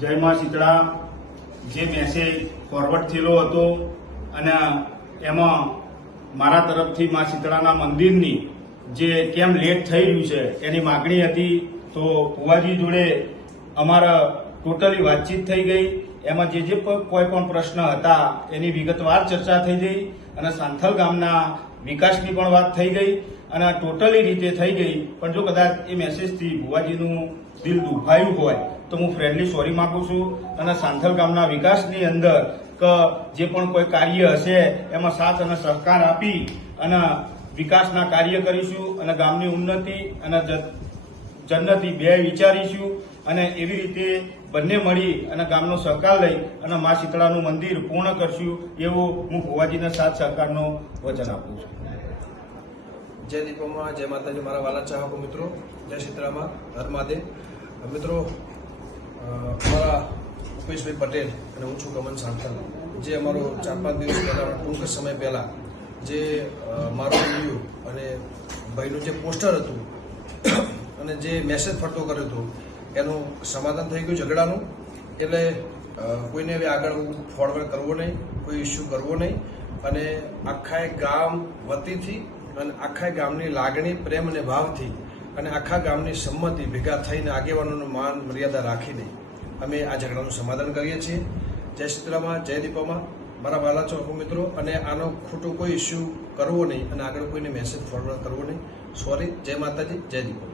જય માં શીતળા જે મેસેજ ફોરવર્ડ થયેલો હતો અને એમાં મારા તરફથી માં શીતળાના મંદિરની જે કેમ લેટ થઈ રહ્યું છે એની માગણી હતી। તો ભુવાજી જોડે અમારા ટોટલી વાતચીત થઈ ગઈ। એમાં જે કોઈ પણ પ્રશ્ન હતા એની વિગતવાર ચર્ચા થઈ ગઈ અને સાંથલ ગામના વિકાસની પણ વાત થઈ ગઈ અને ટોટલી રીતે થઈ ગઈ। પણ જો કદાચ એ મેસેજથી ભુવાજીનું દિલ દુભાયું હોય તો હું ફ્રેન્ડલી સોરી માંગુ છું અને સાંથલ ગામના વિકાસની અંદર કે જે પણ કોઈ કાર્ય હશે એમાં સાથ અને સહકાર આપી અને વિકાસના કાર્ય કરીશું અને ગામની ઉન્નતિ અને જન્નતિ બે વિચારીશું અને એવી રીતે બંને મળી અને ગામનો સહકાર લઈ અને મા શીતળાનું મંદિર પૂર્ણ કરશું એવું હું ભુવાજીના સાથ સહકારનો વચન આપું છું। जय दीपोमा जय माताजी मारा वाला चाहको मित्रों जय शीतळामा हर महादेव मित्रों हमारा उपेशभाई पटेल અને હું છું ગમન સાંથલ જે અમારો 4-5 દિવસ પહેલા ટૂંક સમય પહેલા જે મારો વિડીયો અને ભાઈનું જે પોસ્ટર હતું અને જે મેસેજ ફરતો કર્યો હતો એનું સમાધાન થઈ ગયું ઝઘડાનું। એટલે કોઈને હવે આગળ ફોરવર્ડ કરવો નહીં, કોઈ ઇસ્યુ કરવો નહીં અને આખા ગામ વતીથી અને આખા ગામની લાગણી પ્રેમ અને ભાવથી અને આખા ગામની સંમતિ ભેગા થઈને આગેવાનોનું માન મર્યાદા રાખીને અમે આ ઝઘડાનું સમાધાન કરીએ છીએ। જય શીતળામાં જય દીપામાં મારા વાલા ચોકો મિત્રો અને આનો ખોટો કોઈ ઇસ્યુ કરવો નહીં અને આગળ કોઈને મેસેજ ફોરવર્ડ કરવો નહીં। સોરી, જય માતાજી જય દીપા।